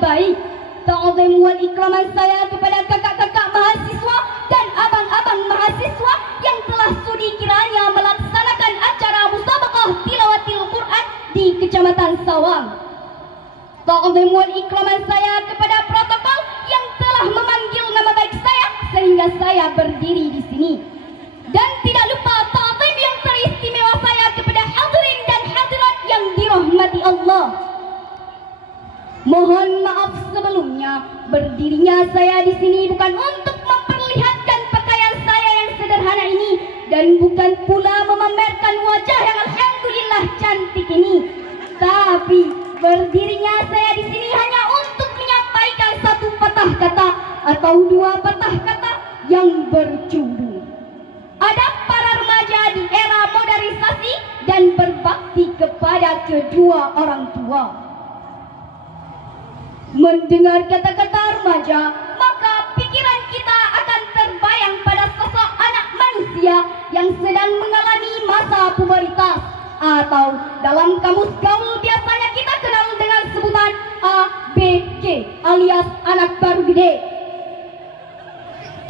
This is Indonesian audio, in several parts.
baik. Ta'zim wal ikraman saya kepada kakak-kakak mahasiswa dan abang-abang mahasiswa yang telah sudi kiranya melaksanakan acara musabaqah tilawatil Quran di Kecamatan Sawang. Ta'zim wal ikraman saya kepada protokol yang telah memanggil nama baik saya sehingga saya berdiri di sini. Dan tidak lupa ta'zim yang teristimewa saya kepada hadirin dan hadirat yang dirahmati Allah. Mohon maaf sebelumnya, berdirinya saya di sini bukan untuk memperlihatkan pakaian saya yang sederhana ini dan bukan pula memamerkan wajah yang alhamdulillah cantik ini. Tapi berdirinya saya di sini hanya untuk menyampaikan satu patah kata atau dua patah kata yang berjudul adab para remaja di era modernisasi dan berbakti kepada kedua orang tua. Mendengar kata-kata remaja, maka pikiran kita akan terbayang pada sosok anak manusia yang sedang mengalami masa pubertas, atau dalam kamus gaul biasanya kita kenal dengan sebutan ABG alias anak baru gede.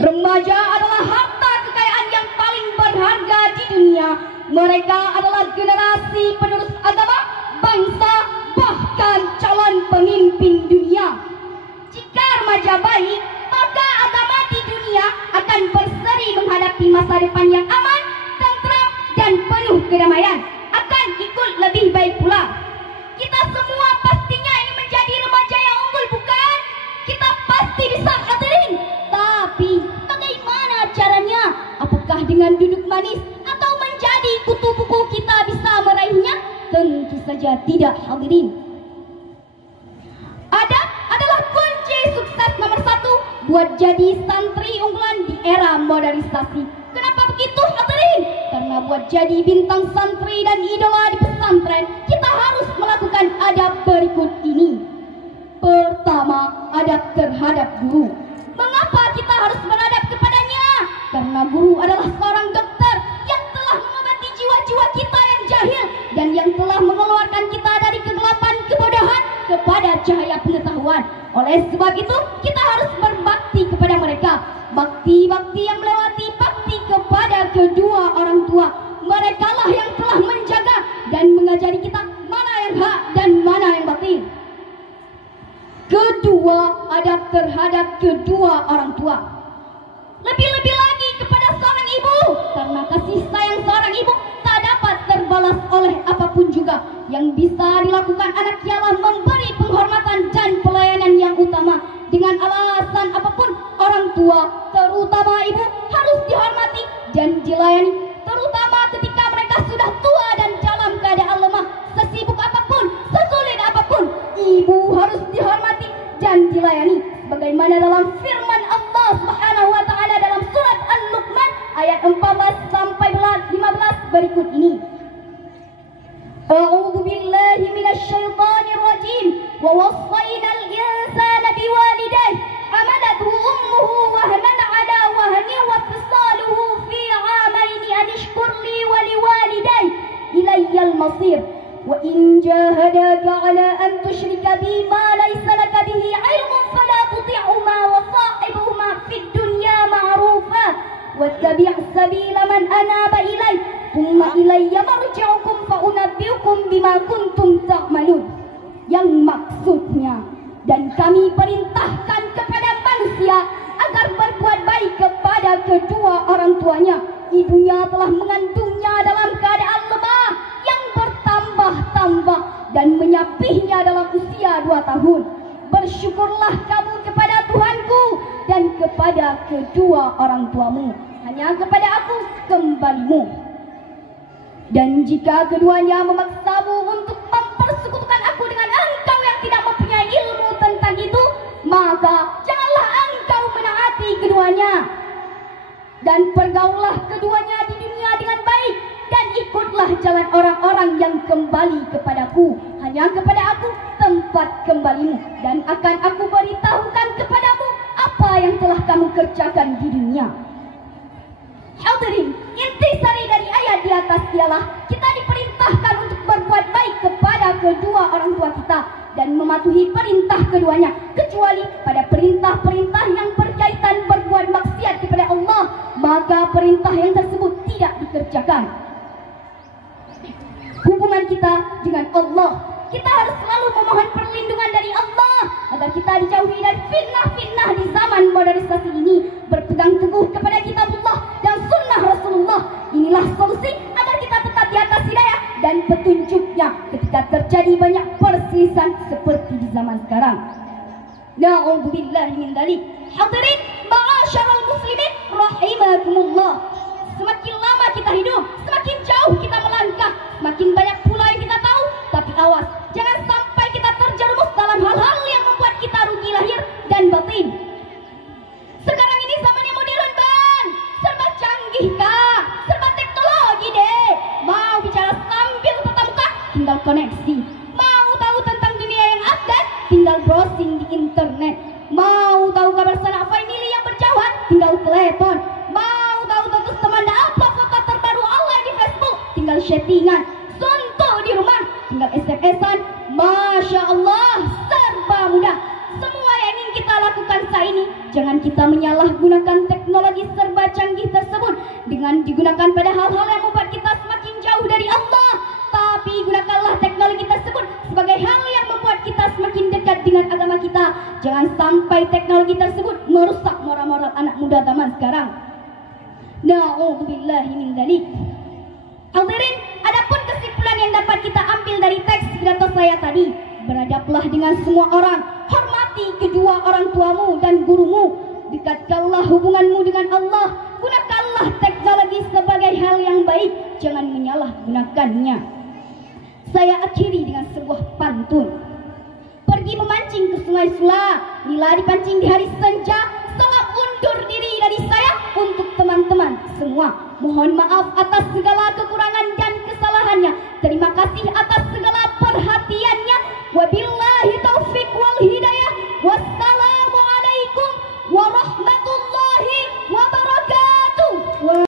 Remaja adalah harta kekayaan yang paling berharga di dunia. Mereka adalah generasi penerus agama, bangsa, bahkan calon pemimpin dunia. Jika remaja baik, maka agama di dunia akan berseri menghadapi masa depan yang aman, tentram, dan penuh kedamaian. Akan ikut lebih baik pula. Kita semua pastinya ingin menjadi remaja yang unggul, bukan? Kita pasti bisa, hadirin. Tapi bagaimana caranya? Apakah dengan duduk manis atau menjadi kutu buku kita bisa meraihnya? Tentu saja tidak, hadirin. Adab adalah kunci sukses nomor satu buat jadi santri unggulan di era modernisasi. Kenapa begitu, hadirin? Karena buat jadi bintang santri dan idola di pesantren, kita harus melakukan adab berikut ini. Pertama, adab terhadap guru. Mengapa kita harus beradab kepadanya? Karena guru adalah seorang dokter yang telah mengobati jiwa-jiwa kita yang jahil dan yang telah mengeluarkan kita dari kegelapan kebodohan kepada cahaya pengetahuan. Oleh sebab itu, kita harus berbakti kepada mereka. Bakti-bakti yang melewati bakti kepada kedua orang tua. Mereka lah yang telah menjaga dan mengajari kita mana yang hak dan mana yang batil. Kedua, adab terhadap kedua orang tua. Lebih-lebih lagi kepada seorang ibu, karena kasih sayang seorang ibu tak dapat terbalas oleh apapun juga. Yang bisa dilakukan anak ialah memberi penghormatan dan pelayanan yang utama. Dengan alasan apapun, orang tua, terutama ibu, harus dihormati dan dilayani. Terutama ketika mereka sudah tua dan dalam keadaan lemah. Sesibuk apapun, sesulit apapun, ibu harus dihormati dan dilayani. Sebagaimana dalam firman Allah Subhanahu wa taala dalam surat Al-Luqman ayat 14 sampai 15 berikut ini. A'udzu billahi minasy syaithanir rajim. Wa wassayna al-insana biwalidayhi hamalathu ummuhu wahnan 'ala wahnin wa fisaluhu fi 'amaini an ishkur li wa liwalidayhi ilayyal masir. Wa in jahadaka 'ala an tusyrika bi ma laysa laka bihi 'ilmun fala tuti'huma wa sahibuhuma fid dunya ma'rufa wattabi' sabila man anaba ilayya thumma ilayya marji'ukum fa unabbi'ukum bima kuntum ta'malun. Yang maksudnya, dan kami perintahkan kepada manusia agar berbuat baik kepada kedua orang tuanya. Ibunya telah mengandungnya dalam keadaan lemah yang bertambah-tambah dan menyapihnya dalam usia 2 tahun. Bersyukurlah kamu kepada Tuhanku dan kepada kedua orang tuamu. Hanya kepada aku kembalimu. Dan jika keduanya memaksamu untuk mempersekutukan aku dengan engkau yang tidak mempunyai ilmu tentang itu, maka janganlah engkau menaati keduanya. Dan pergaulah keduanya di dunia dengan baik, dan ikutlah jalan orang-orang yang kembali kepadaku. Hanya kepada aku tempat kembalimu, dan akan aku beritahukan kepadamu apa yang telah kamu kerjakan di dunia. Hadirin, intisari dari ayat di atas ialah kita diperintahkan untuk berbuat baik kepada kedua orang tua kita dan mematuhi perintah keduanya. kita dijauhi dari fitnah-fitnah di zaman modernisasi ini. Berpegang teguh kepada kitabullah dan sunnah Rasulullah. Inilah solusi agar kita tetap di atas hidayah dan petunjuknya ketika terjadi banyak perselisihan seperti di zaman sekarang. Na'udzubillahi min dzalik. Hadirin ma'asyiral muslimin rahimakumullah. Semakin lama kita hidup, semakin jauh kita melangkah, semakin banyak pula yang kita tahu. Tapi awas, jangan sampai kita terjerumus dalam hal-hal yang membuat kita rugi lahir dan batin. Sekarang ini zamannya modern, Bang. Serba canggih, Kak. Serba teknologi, deh. Mau bicara sambil tatap muka, tinggal koneksi. Mau tahu tentang dunia yang update, tinggal browsing di internet. Mau tahu kabar sanak family yang berjauhan, tinggal telepon. Mau tahu status teman dan upload foto terbaru online di Facebook, tinggal chattingan. Suntuk di rumah, tinggal SMS-an. Masya Allah, serba mudah. Semua yang ingin kita lakukan saat ini, jangan kita menyalahgunakan teknologi serba canggih tersebut dengan digunakan pada hal-hal yang membuat kita semakin jauh dari Allah. Tapi gunakanlah teknologi tersebut sebagai hal yang membuat kita semakin dekat dengan agama kita. Jangan sampai teknologi tersebut merusak moral-moral anak muda zaman sekarang. Na'udzubillahi min dzalik. Hadirin, adapun kesimpulan yang dapat kita ambil dari teks pidato saya tadi, beradablah dengan semua orang, hormati kedua orang tuamu dan gurumu, dekatkanlah hubunganmu dengan Allah, gunakanlah teknologi sebagai hal yang baik, jangan menyalahgunakannya. Saya akhiri dengan sebuah pantun. Pergi memancing ke Sungai Sula, bila dipancing di hari senja, salam undur diri dari saya untuk teman-teman semua. Mohon maaf atas segala kekurangan dan kesalahannya. Terima kasih atas